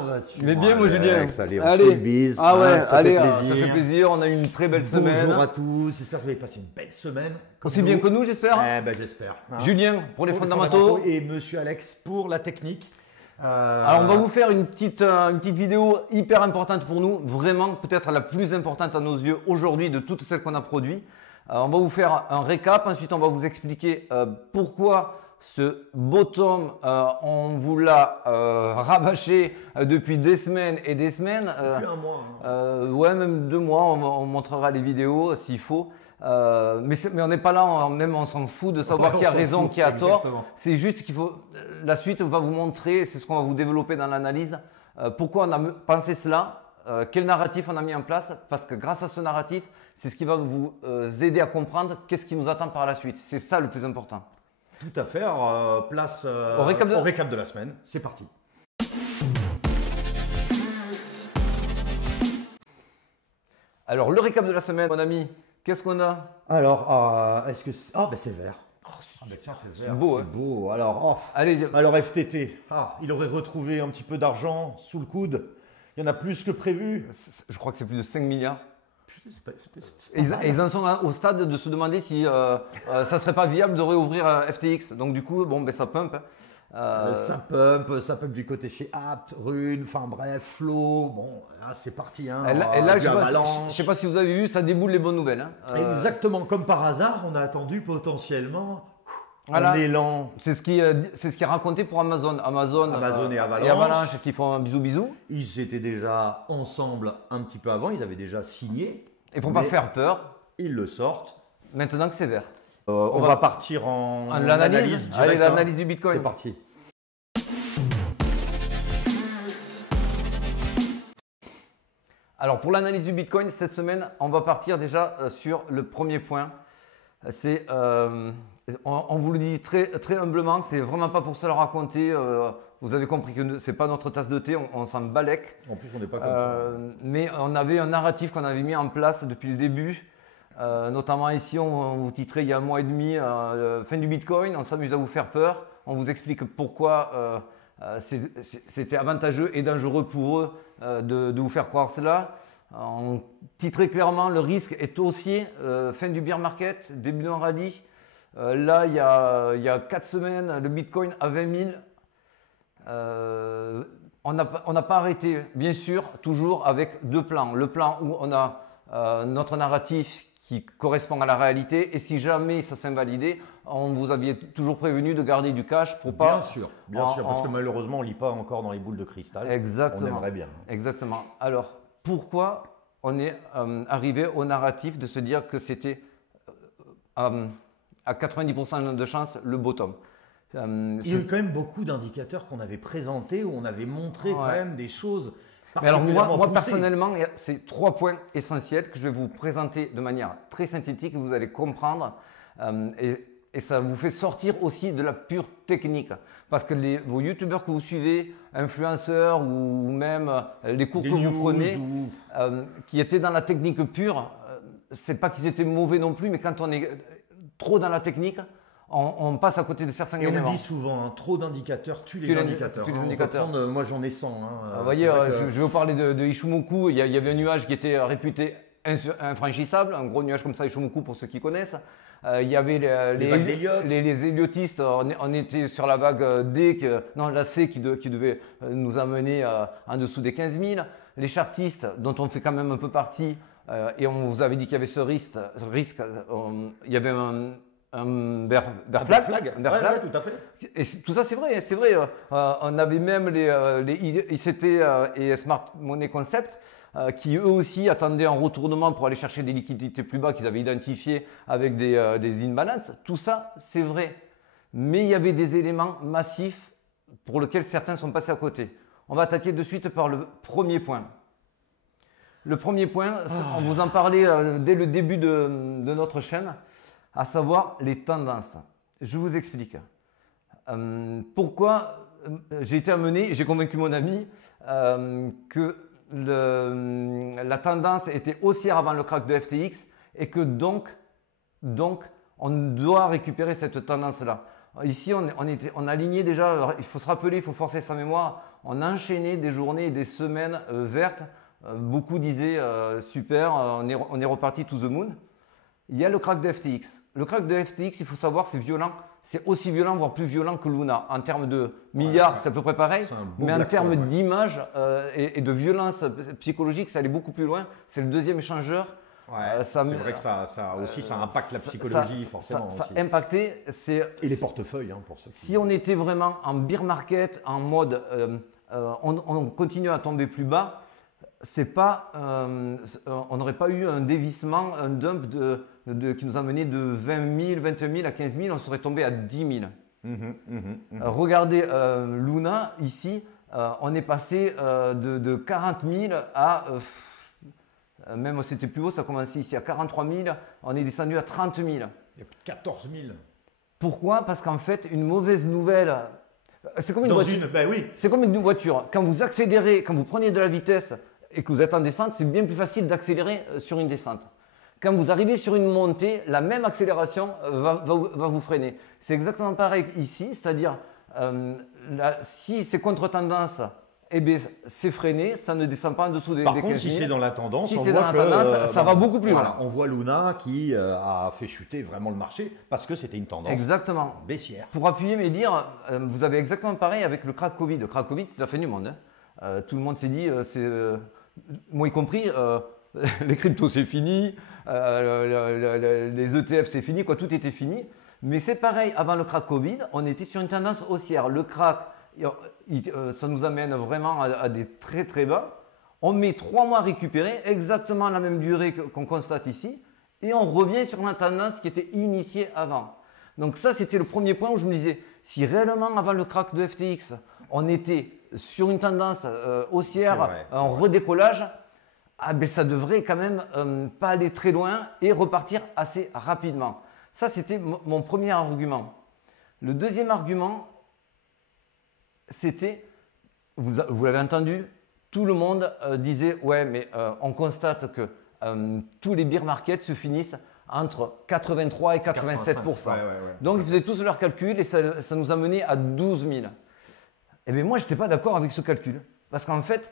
vas-tu? Mais bien, moi, Julien. Alex, allez, on se fait une bise. Ah ouais, ça allez, fait ça plaisir. fait plaisir. On a eu une très belle semaine. Bonjour à tous. J'espère que vous avez passé une belle semaine. Aussi bien que nous, j'espère. Eh ben, j'espère. Hein. Julien pour les Pour fondamentaux. et Monsieur Alex pour la technique. Alors, on va vous faire une petite vidéo hyper importante pour nous. Vraiment, peut-être la plus importante à nos yeux aujourd'hui de toutes celles qu'on a produites. On va vous faire un récap. Ensuite, on va vous expliquer pourquoi ce bottom, on vous l'a rabâché depuis des semaines et des semaines. Depuis un mois. Ouais, même 2 mois. On montrera les vidéos s'il faut. Mais on n'est pas là, on s'en fout de savoir qui a raison, qui a tort. C'est juste qu'il faut. La suite va vous montrer, c'est ce qu'on va vous développer dans l'analyse, pourquoi on a pensé cela, quel narratif on a mis en place, parce que grâce à ce narratif, c'est ce qui va vous aider à comprendre qu'est-ce qui nous attend par la suite. C'est ça le plus important. Tout à fait. Alors, place au récap de la semaine. C'est parti. Alors, le récap de la semaine, mon ami, qu'est-ce qu'on a? Alors, est-ce que c'est... Ah, ben c'est vert. Tiens, c'est vert. Beau, c'est hein. beau. Alors, Allez, alors FTT. Ah, il aurait retrouvé un petit peu d'argent sous le coude. Il y en a plus que prévu. je crois que c'est plus de 5 milliards. Putain, c'est Et pas mal. ils en sont au stade de se demander si ça serait pas viable de réouvrir FTX. Donc du coup, bon, ben ça pump. Ça pump du côté chez Apt, Rune, enfin bref, Flow. Bon, là c'est parti. Hein, Et là, je ne Avalanche. sais pas si vous avez vu, ça déboule les bonnes nouvelles. Hein. Exactement, comme par hasard, on a attendu potentiellement Voilà. un élan. C'est ce qui est raconté pour Amazon. Amazon et Avalanche. Et Avalanche qui font un bisou. Ils étaient déjà ensemble un petit peu avant, ils avaient déjà signé. Et pour ne pas faire peur, ils le sortent. maintenant que c'est vert. On va partir en l'analyse. Allez, l'analyse du Bitcoin. C'est parti. Alors pour l'analyse du Bitcoin, cette semaine, on va partir déjà sur le premier point. C'est, on vous le dit très, très humblement, c'est vraiment pas pour se le raconter. Vous avez compris que ce n'est pas notre tasse de thé, on s'en balèque. En plus, on n'est pas comme ça. Mais on avait un narratif qu'on avait mis en place depuis le début. Notamment ici, on vous titrait il y a 1 mois et demi, fin du Bitcoin, on s'amuse à vous faire peur. On vous explique pourquoi c'était avantageux et dangereux pour eux de vous faire croire cela. On titrait clairement le risque est haussier, fin du bear market, début d'un rallye. Là, il y a 4 semaines, le Bitcoin à 20 000. On n'a pas arrêté, bien sûr, toujours avec 2 plans. Le plan où on a notre narratif qui correspond à la réalité, et si jamais ça s'invalidait, on vous avait toujours prévenu de garder du cash pour pas… Bien sûr, parce que malheureusement, on ne lit pas encore dans les boules de cristal. Exactement. On aimerait bien. Exactement. Alors, pourquoi on est arrivé au narratif de se dire que c'était à 90% de chance le bottom? Il y a eu quand même beaucoup d'indicateurs qu'on avait présentés, où on avait montré quand même des choses. Mais alors moi personnellement, c'est 3 points essentiels que je vais vous présenter de manière très synthétique et vous allez comprendre et ça vous fait sortir aussi de la pure technique. Parce que vos youtubeurs que vous suivez, influenceurs ou même les cours que vous prenez, qui étaient dans la technique pure, c'est pas qu'ils étaient mauvais non plus, mais quand on est trop dans la technique, on passe à côté de certains éléments. Et on dit souvent, hein, trop d'indicateurs tuent les indicateurs. Moi j'en ai 100. Vous voyez, je vais vous parler de Ishimoku. Il y avait un nuage qui était réputé infranchissable, un gros nuage comme ça, Ishimoku pour ceux qui connaissent. Il y avait les héliotistes, on était sur la vague D, la C qui devait nous amener en dessous des 15 000. Les chartistes, dont on fait quand même un peu partie, et on vous avait dit qu'il y avait ce risque, il y avait un bear flag. Ouais, tout à fait. Et tout ça, c'est vrai. On avait même les ICT et Smart Money Concept qui eux aussi attendaient un retournement pour aller chercher des liquidités plus bas qu'ils avaient identifiées avec des imbalances. Tout ça, c'est vrai. Mais il y avait des éléments massifs pour lesquels certains sont passés à côté. On va attaquer de suite par le premier point. Le premier point, on vous en parlait dès le début de notre chaîne, à savoir les tendances. Je vous explique. Pourquoi j'ai été amené, j'ai convaincu mon ami que la tendance était haussière avant le crack de FTX et que donc on doit récupérer cette tendance-là. Ici, on a aligné déjà, alors, il faut se rappeler, il faut forcer sa mémoire, on a enchaîné des journées et des semaines vertes. Beaucoup disaient super, on est reparti to the moon. Il y a le crack de FTX. Le crack de FTX, il faut savoir, c'est violent. C'est aussi violent, voire plus violent que Luna. En termes de milliards, c'est à peu près pareil. Mais en termes d'image et de violence psychologique, ça allait beaucoup plus loin. C'est le deuxième échangeur. Ouais, c'est vrai que ça impacte la psychologie, forcément. Ça impactait. Et les portefeuilles, pour ceux qui... Si on était vraiment en bear market, en mode on continue à tomber plus bas, c'est pas, on n'aurait pas eu un dévissement, un dump qui nous a mené de 20 000, 21 000 à 15 000, on serait tombé à 10 000. Regardez Luna, ici, on est passé de 40 000 à... même c'était plus haut, ça commençait ici à 43 000, on est descendu à 30 000. Il y a 14 000. Pourquoi? Parce qu'en fait, une mauvaise nouvelle, c'est comme une voiture. Ben oui. C'est comme une voiture. Quand vous accélérez, quand vous prenez de la vitesse et que vous êtes en descente, c'est bien plus facile d'accélérer sur une descente. Quand vous arrivez sur une montée, la même accélération va vous freiner. C'est exactement pareil ici, c'est-à-dire si c'est contre-tendance, eh bien, c'est freiné, ça ne descend pas en dessous des 15 000. Par contre, si c'est dans la tendance, si c'est dans la tendance, ça va beaucoup plus loin. On voit Luna qui a fait chuter vraiment le marché parce que c'était une tendance baissière. Pour appuyer mes dires, vous avez exactement pareil avec le crack Covid. Le crack Covid, c'est la fin du monde. Tout le monde s'est dit, moi y compris, les cryptos c'est fini, les ETF c'est fini, quoi, tout était fini. Mais c'est pareil, avant le crack Covid, on était sur une tendance haussière. Le crack, ça nous amène vraiment à des très très bas. On met 3 mois à récupérer, exactement la même durée qu'on constate ici, et on revient sur la tendance qui était initiée avant. Donc ça, c'était le premier point où je me disais, si réellement avant le crack de FTX, on était sur une tendance haussière, en redécollage, ah ben ça devrait quand même pas aller très loin et repartir assez rapidement. Ça, c'était mon premier argument. Le deuxième argument, c'était, vous l'avez entendu, tout le monde disait « Ouais, mais on constate que tous les bear markets se finissent entre 83 et 87%. » Donc, ils faisaient tous leurs calculs et ça nous a mené à 12 000. Eh bien, moi, je n'étais pas d'accord avec ce calcul. Parce qu'en fait,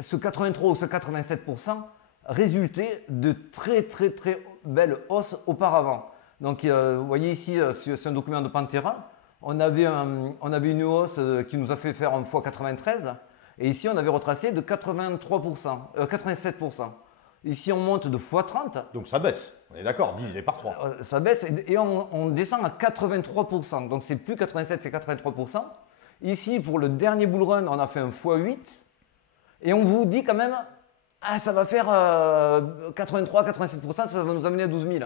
ce 83 ou ce 87% résultait de très, très, très belles hausses auparavant. Donc, vous voyez ici, c'est un document de Pantera. On avait une hausse qui nous a fait faire un fois 93. Et ici, on avait retracé de 87%. Ici, on monte de fois 30. Donc, ça baisse. On est d'accord, divisé par 3. Ça baisse et on descend à 83%. Donc, c'est plus 87, c'est 83%. Ici, pour le dernier bull run, on a fait un fois 8. Et on vous dit quand même, ah, ça va faire 83, 87%, ça va nous amener à 12 000.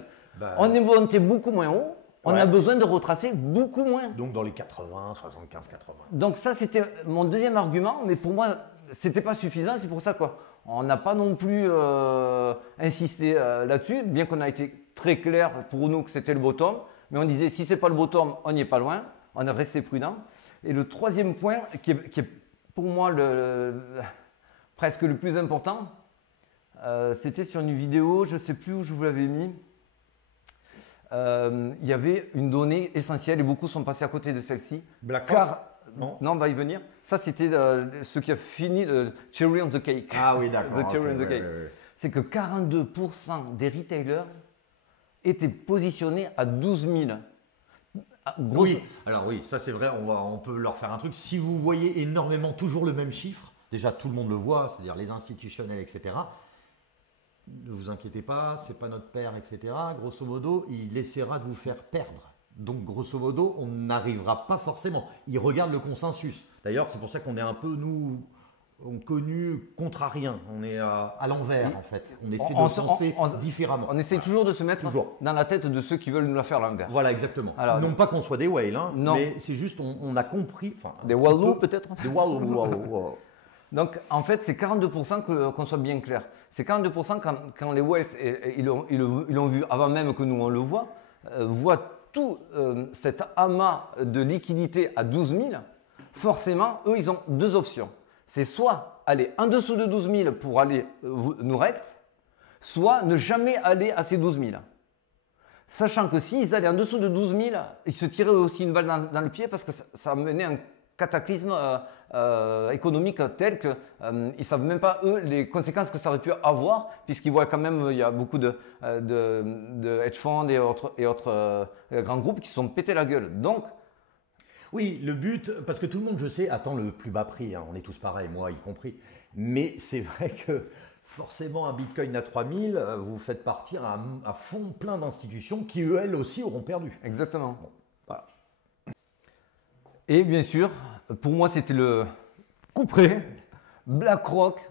On est monté beaucoup moins haut. On a besoin de retracer beaucoup moins. Donc dans les 80, 75, 80. Donc ça, c'était mon deuxième argument, mais pour moi, ce n'était pas suffisant. C'est pour ça qu'on n'a pas non plus insisté là-dessus, bien qu'on a été très clair pour nous que c'était le bottom. Mais on disait, si ce n'est pas le bottom, on n'y est pas loin. On est resté prudent. Et le troisième point, qui est pour moi presque le plus important, c'était sur une vidéo, je ne sais plus où je vous l'avais mis. Il y avait une donnée essentielle et beaucoup sont passés à côté de celle-ci. BlackRock non, on va y venir. Ça, c'était ce qui a fini le cherry on the cake. Ah oui, d'accord. The cherry on the cake. C'est que 42% des retailers étaient positionnés à 12 000. Oui, alors oui, ça c'est vrai, on peut leur faire un truc. Si vous voyez énormément toujours le même chiffre, déjà tout le monde le voit, c'est-à-dire les institutionnels, etc. Ne vous inquiétez pas, c'est pas notre père, etc. Grosso modo, il essaiera de vous faire perdre. Donc, grosso modo, on n'arrivera pas forcément. Il regarde le consensus. D'ailleurs, c'est pour ça qu'on est un peu, nous, connu contrarien. On est à l'envers, en fait. On essaie de penser différemment. On essaie toujours de se mettre dans la tête de ceux qui veulent nous la faire à l'envers. Voilà, exactement. Alors, non pas qu'on soit des whales, mais c'est juste, on a compris. Des wallows, peut-être. Des wallows. Donc, en fait, c'est 42% qu'on soit bien clair. C'est 42% quand les whales, ils l'ont vu avant même que nous, on le voit tout cet amas de liquidités à 12 000. Forcément, eux, ils ont deux options. C'est soit aller en dessous de 12 000 pour aller nous rect, soit ne jamais aller à ces 12 000. Sachant que s'ils allaient en dessous de 12 000, ils se tiraient aussi une balle dans le pied parce que ça menait cataclysme économique tel qu'ils ne savent même pas, eux, les conséquences que ça aurait pu avoir, puisqu'ils voient quand même, il y a beaucoup de hedge funds et autres grands groupes qui se sont pété la gueule. Donc, oui, le but, parce que tout le monde, je sais, attend le plus bas prix, hein, on est tous pareils, moi y compris, mais c'est vrai que forcément un Bitcoin à 3000, vous faites partir à fond plein d'institutions qui, elles aussi, auront perdu. Exactement. Bon, voilà. Et bien sûr, pour moi, c'était le coup près, BlackRock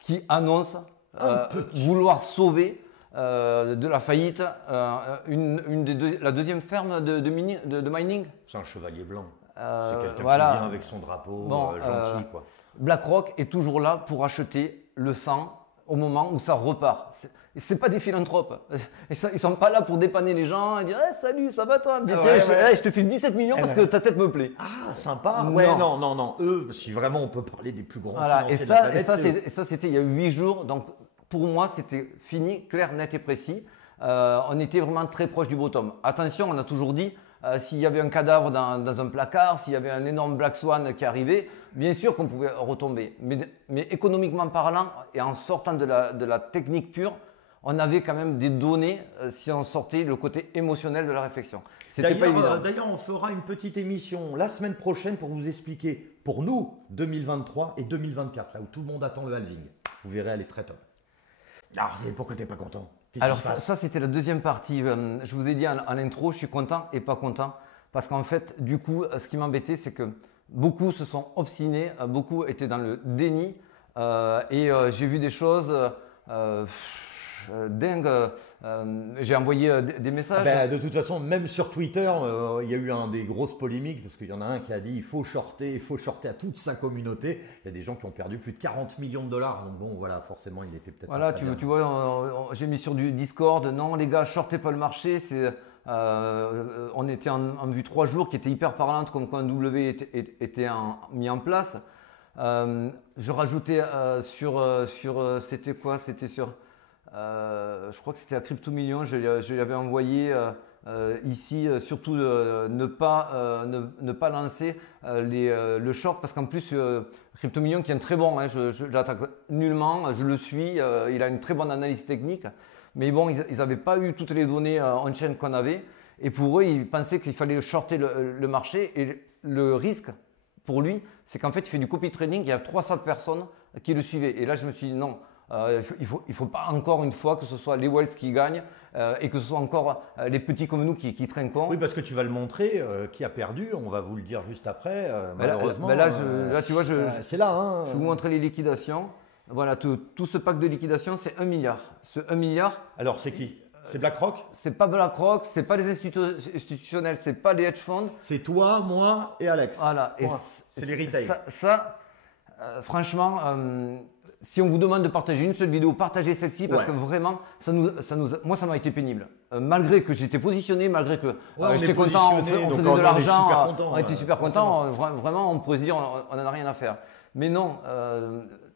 qui annonce vouloir sauver de la faillite la deuxième ferme de mining. C'est un chevalier blanc. C'est quelqu'un voilà. qui vient avec son drapeau gentil, quoi. BlackRock est toujours là pour acheter le sang au moment où ça repart. C'est pas des philanthropes. Ils sont pas là pour dépanner les gens et dire hey, salut, ça va toi bien, je te file 17 millions parce que ta tête me plaît. Ah, sympa. Ouais, non. Eux, si vraiment on peut parler des plus grands financiers de la planète, et ça, c'était il y a 8 jours. Donc, pour moi, c'était fini, clair, net et précis. On était vraiment très proche du bottom. Attention, on a toujours dit, s'il y avait un cadavre dans un placard, s'il y avait un énorme Black Swan qui arrivait, bien sûr qu'on pouvait retomber. Mais économiquement parlant, et en sortant de la technique pure, on avait quand même des données si on sortait le côté émotionnel de la réflexion. C'était pas évident. D'ailleurs, on fera une petite émission la semaine prochaine pour vous expliquer, pour nous, 2023 et 2024, là où tout le monde attend le halving. Vous verrez, elle est très top. Alors, pourquoi t'es pas content? Alors ça c'était la deuxième partie. Je vous ai dit en intro, je suis content et pas content. Parce qu'en fait, du coup, ce qui m'embêtait, c'est que beaucoup se sont obstinés, beaucoup étaient dans le déni. Et j'ai vu des choses dingues. J'ai envoyé des messages. De toute façon, même sur Twitter, il y a eu des grosses polémiques parce qu'il y en a un qui a dit il faut shorter à toute sa communauté. Il y a des gens qui ont perdu plus de 40 millions de dollars. Donc bon, voilà, forcément, il était peut-être voilà, pas tu vois, j'ai mis sur du Discord. Non, les gars, shortez pas le marché. On était en vue 3 jours qui était hyper parlante, comme quand un W était mis en place. Je rajoutais c'était quoi? C'était sur je crois que c'était à Crypto Million, je lui avais envoyé ici, surtout ne pas lancer le short parce qu'en plus Crypto Million qui est un très bon, hein, je l'attaque nullement, je le suis, il a une très bonne analyse technique, mais bon, ils n'avaient pas eu toutes les données on-chain qu'on avait et pour eux, ils pensaient qu'il fallait shorter le marché et le risque pour lui, c'est qu'en fait, il fait du copy trading, il y a 300 personnes qui le suivaient et là, je me suis dit non. Il faut pas encore une fois que ce soit les Wells qui gagnent et que ce soit encore les petits comme nous qui trinquons. Oui, parce que tu vas le montrer, qui a perdu, on va vous le dire juste après, malheureusement. Là, tu vois, c'est là. Hein, je vais vous montrer les liquidations. Voilà, tout ce pack de liquidation, c'est 1 milliard. Ce 1 milliard. Alors, c'est qui? C'est BlackRock? C'est pas BlackRock, c'est pas les institutionnels, c'est pas les hedge funds. C'est toi, moi et Alex. Voilà. C'est les retail. Franchement, si on vous demande de partager une seule vidéo, partagez celle-ci parce que vraiment, moi, ça m'a été pénible. Malgré que j'étais positionné, malgré que j'étais content, on faisait de l'argent, on était super content. Vraiment, on pourrait se dire, on n'en a rien à faire. Mais non.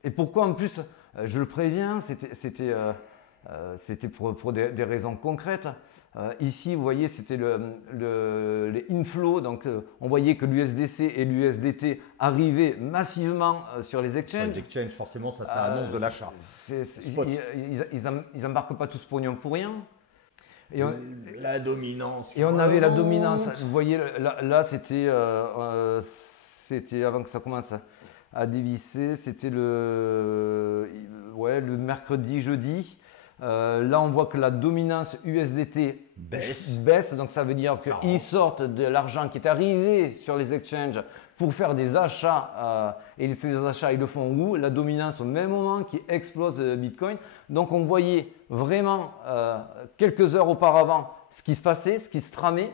Et pourquoi en plus, je le préviens, c'était pour des raisons concrètes. Ici, vous voyez, c'était les inflows. Donc, on voyait que l'USDC et l'USDT arrivaient massivement sur les exchanges. Sur les exchanges, forcément, ça annonce de l'achat. Ils embarquent pas tous pognon pour rien. Et la dominance. Et on avait la dominance. Vous voyez, là c'était avant que ça commence à dévisser. C'était le mercredi, jeudi. Là, on voit que la dominance USDT baisse, donc ça veut dire qu'ils sortent de l'argent qui est arrivé sur les exchanges pour faire des achats et ces achats, ils le font où? La dominance au même moment qui explose Bitcoin. Donc, on voyait vraiment quelques heures auparavant ce qui se passait, ce qui se tramait.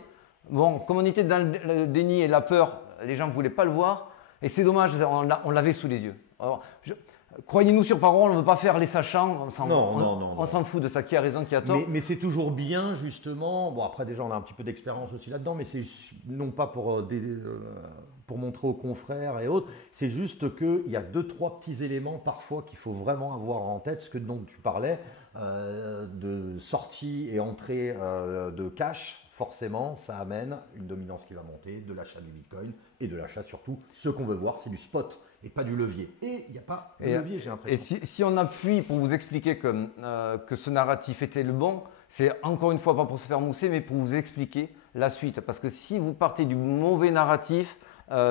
Bon, comme on était dans le déni et la peur, les gens ne voulaient pas le voir et c'est dommage, on l'avait sous les yeux. Alors, croyez-nous sur parole, on ne veut pas faire les sachants, on s'en fout de ça, qui a raison, qui a tort. Mais c'est toujours bien justement, bon après déjà on a un petit peu d'expérience aussi là-dedans, mais c'est non pas pour montrer aux confrères et autres, c'est juste qu'il y a 2-3 petits éléments parfois qu'il faut vraiment avoir en tête, ce dont tu parlais, de sortie et entrée de cash, forcément, ça amène une dominance qui va monter, de l'achat du Bitcoin et de l'achat surtout. Ce qu'on veut voir, c'est du spot et pas du levier. Et il n'y a pas de levier, j'ai l'impression. Et si on appuie pour vous expliquer que ce narratif était le bon, c'est encore une fois pas pour se faire mousser, mais pour vous expliquer la suite. Parce que si vous partez du mauvais narratif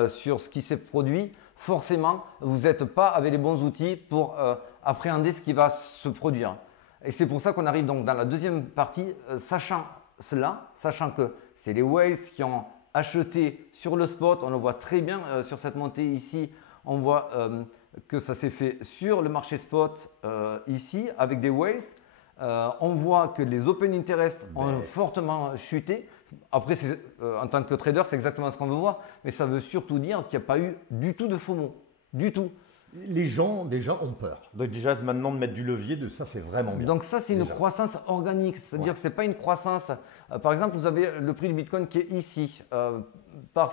sur ce qui s'est produit, forcément, vous n'êtes pas avec les bons outils pour appréhender ce qui va se produire. Et c'est pour ça qu'on arrive donc dans la deuxième partie, sachant cela, sachant que c'est les whales qui ont acheté sur le spot, on le voit très bien sur cette montée ici, on voit que ça s'est fait sur le marché spot ici avec des whales. On voit que les open interest ont fortement chuté. Après, en tant que trader, c'est exactement ce qu'on veut voir, mais ça veut surtout dire qu'il n'y a pas eu du tout de FOMO, du tout. Les gens déjà ont peur. Donc déjà maintenant de mettre du levier, de ça c'est vraiment bien. Donc ça c'est une croissance organique, c'est-à-dire que ce n'est pas une croissance. Par exemple, vous avez le prix du Bitcoin qui est ici. Par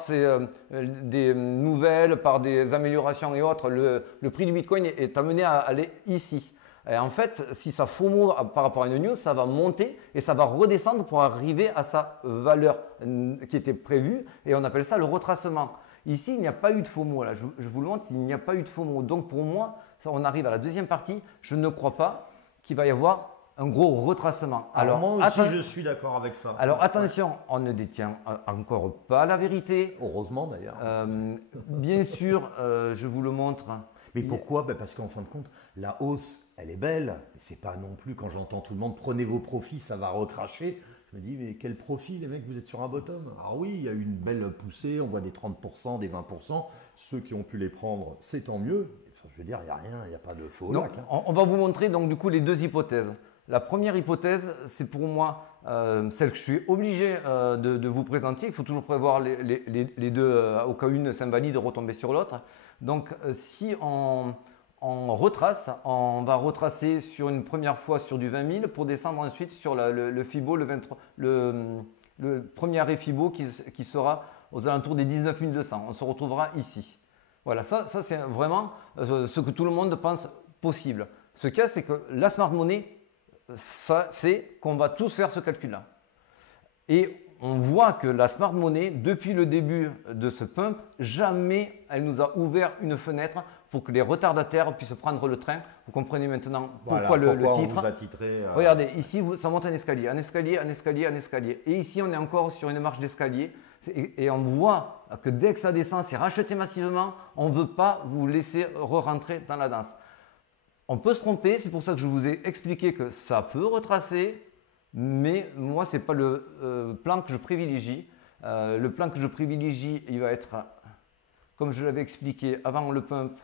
des nouvelles, par des améliorations et autres, le prix du Bitcoin est amené à aller ici. Et en fait, si ça FOMO par rapport à une news, ça va monter et ça va redescendre pour arriver à sa valeur qui était prévue et on appelle ça le retracement. Ici, il n'y a pas eu de FOMO. Là. Je vous le montre, il n'y a pas eu de FOMO. Donc pour moi, on arrive à la deuxième partie. Je ne crois pas qu'il va y avoir un gros retracement. Alors moi aussi, je suis d'accord avec ça. Alors attention, on ne détient encore pas la vérité. Heureusement d'ailleurs. Bien sûr, je vous le montre. Mais pourquoi? Parce qu'en fin de compte, la hausse, elle est belle. Mais c'est pas non plus quand j'entends tout le monde, prenez vos profits, ça va recracher. Je me dis, mais quel profit les mecs, vous êtes sur un bottom? Alors oui, il y a eu une belle poussée, on voit des 30%, des 20%. Ceux qui ont pu les prendre, c'est tant mieux. Enfin, je veux dire, il n'y a rien, il n'y a pas de faux lac. On va vous montrer donc du coup les deux hypothèses. La première hypothèse, c'est pour moi celle que je suis obligé de vous présenter. Il faut toujours prévoir les deux au cas où une s'invalide, retomber sur l'autre. Donc si on retrace, on va retracer sur une première fois sur du 20 000 pour descendre ensuite sur le FIBO, le premier arrêt FIBO qui sera aux alentours des 19 200. On se retrouvera ici. Voilà, ça c'est vraiment ce que tout le monde pense possible. Ce cas, c'est que la smart money, c'est qu'on va tous faire ce calcul-là. Et on voit que la smart money, depuis le début de ce pump, jamais elle nous a ouvert une fenêtre pour que les retardataires puissent prendre le train. Vous comprenez maintenant pourquoi le titre. On vous a titré, Regardez, ici, ça monte un escalier, un escalier, un escalier, un escalier. Et ici, on est encore sur une marche d'escalier. Et on voit que dès que ça descend, c'est racheté massivement. On ne veut pas vous laisser re-rentrer dans la danse. On peut se tromper, c'est pour ça que je vous ai expliqué que ça peut retracer. Mais moi, ce n'est pas le plan que je privilégie. Le plan que je privilégie, il va être, comme je l'avais expliqué avant le pump,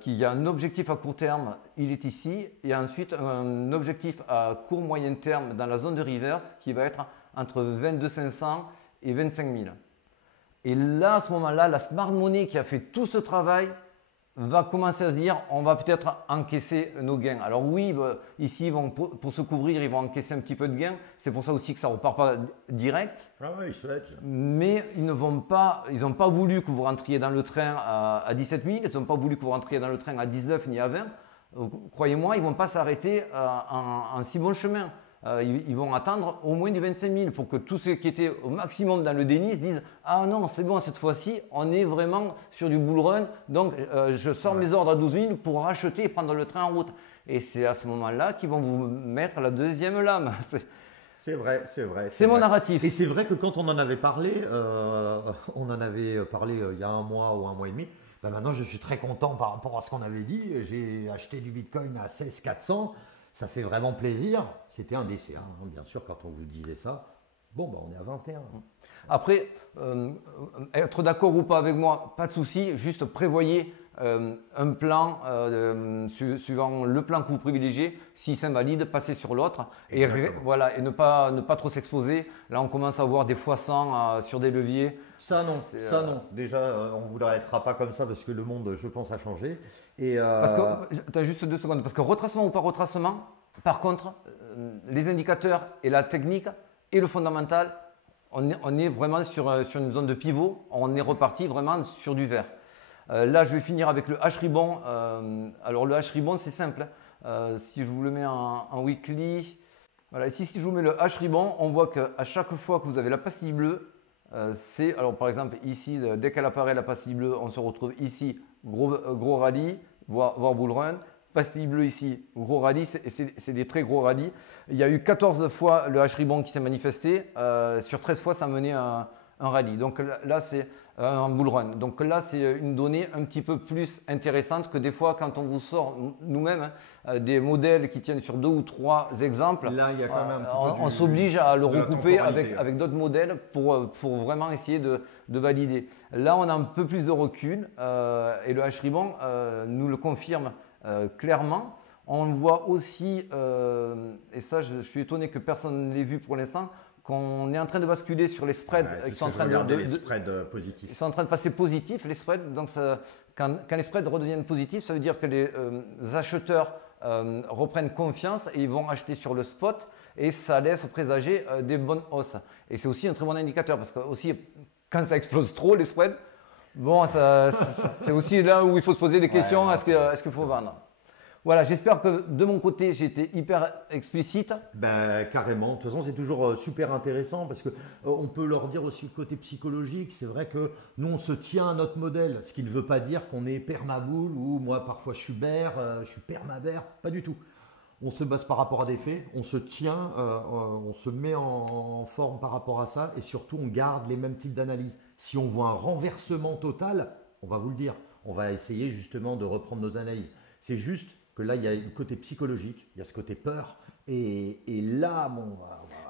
qu'il y a un objectif à court terme, il est ici, et ensuite un objectif à court moyen terme dans la zone de reverse qui va être entre 22 500 et 25 000. Et là, à ce moment-là, la smart money qui a fait tout ce travail va commencer à se dire on va peut-être encaisser nos gains. Alors oui, ici, pour se couvrir, ils vont encaisser un petit peu de gains. C'est pour ça aussi que ça ne repart pas direct. Ah oui, ils se hedge. Mais ils n'ont pas voulu que vous rentriez dans le train à 17 000, ils n'ont pas voulu que vous rentriez dans le train à 19 ni à 20. Croyez-moi, ils ne vont pas s'arrêter en si bon chemin. Ils vont attendre au moins du 25 000 pour que tous ceux qui étaient au maximum dans le déni se disent « Ah non, c'est bon, cette fois-ci, on est vraiment sur du bull run, donc je sors mes ordres à 12 000 pour racheter et prendre le train en route. » Et c'est à ce moment-là qu'ils vont vous mettre la deuxième lame. C'est vrai, c'est vrai. C'est mon narratif. Et c'est vrai que quand on en avait parlé, il y a un mois ou un mois et demi, maintenant je suis très content par rapport à ce qu'on avait dit. J'ai acheté du Bitcoin à 16 400. Ça fait vraiment plaisir. C'était un décès, hein, bien sûr, quand on vous disait ça. Bon, on est à 21. Après, être d'accord ou pas avec moi, pas de souci. Juste prévoyez un plan suivant le plan que vous privilégiez. S'il s'invalide, passez sur l'autre. Et voilà, et ne pas trop s'exposer. Là, on commence à voir des fois 100 sur des leviers. Ça non, déjà, on ne vous la laissera pas comme ça parce que le monde, je pense, a changé. Et Parce que, attends, juste 2 secondes, parce que retracement ou pas retracement, par contre, les indicateurs et la technique et le fondamental, on est vraiment sur une zone de pivot, on est reparti vraiment sur du vert. Là, je vais finir avec le H-Ribbon. Alors, le H-Ribbon, c'est simple. Si je vous le mets en weekly, Voilà, ici, si je vous mets le H-Ribbon, on voit qu'à chaque fois que vous avez la pastille bleue, alors par exemple ici, dès qu'elle apparaît la pastille bleue, on se retrouve ici, gros rallye, voire bull run. Pastille bleue ici, gros rallye, c'est des très gros rallyes. Il y a eu 14 fois le H-Ribbon qui s'est manifesté, sur 13 fois ça menait un rallye. Donc là c'est un bull run. Donc là c'est une donnée un petit peu plus intéressante que des fois quand on vous sort nous-mêmes des modèles qui tiennent sur 2 ou 3 exemples. Là, il y a quand même on s'oblige à le recouper avec d'autres modèles pour vraiment essayer de valider. Là on a un peu plus de recul et le H-Ribbon nous le confirme clairement. On voit aussi, et ça je suis étonné que personne ne l'ait vu pour l'instant, qu'on est en train de basculer sur les spreads qui sont en train les spreads positifs. Ils sont en train de passer positifs, les spreads. Donc quand les spreads redeviennent positifs, ça veut dire que les acheteurs reprennent confiance et ils vont acheter sur le spot et ça laisse présager des bonnes hausses. Et c'est aussi un très bon indicateur parce que aussi quand ça explose trop les spreads, bon, c'est aussi là où il faut se poser des questions, est-ce qu'il faut vendre? Voilà, j'espère que de mon côté, j'ai été hyper explicite. Ben, carrément. De toute façon, c'est toujours super intéressant parce que on peut leur dire aussi le côté psychologique. C'est vrai que nous, on se tient à notre modèle, ce qui ne veut pas dire qu'on est permaboule ou moi, parfois, je suis bear, je suis permabère. Pas du tout. On se base par rapport à des faits, on se tient, on se met en forme par rapport à ça et surtout, on garde les mêmes types d'analyses. Si on voit un renversement total, on va vous le dire. On va essayer justement de reprendre nos analyses. C'est juste que là, il y a le côté psychologique, il y a ce côté peur. Et là, bon,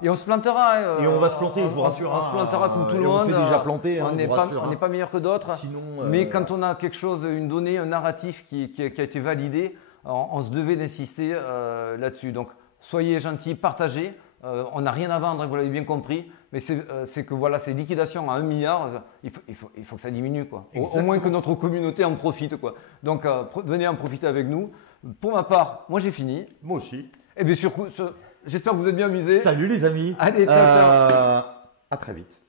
et on se plantera. Et on va se planter, je vous rassure. On se plantera comme tout le monde. On s'est déjà planté, on n'est pas meilleur que d'autres. Sinon, mais quand on a quelque chose, une donnée, un narratif qui a été validé, on se devait d'insister là-dessus. Donc, soyez gentils, partagez. On n'a rien à vendre, vous l'avez bien compris. Mais c'est que voilà, ces liquidations à 1 milliard, il faut que ça diminue, quoi. Au moins que notre communauté en profite, quoi. Donc, venez en profiter avec nous. Pour ma part, moi j'ai fini. Moi aussi. Et bien sûr, j'espère que vous êtes bien amusés. Salut les amis. Allez, ciao, ciao. À très vite.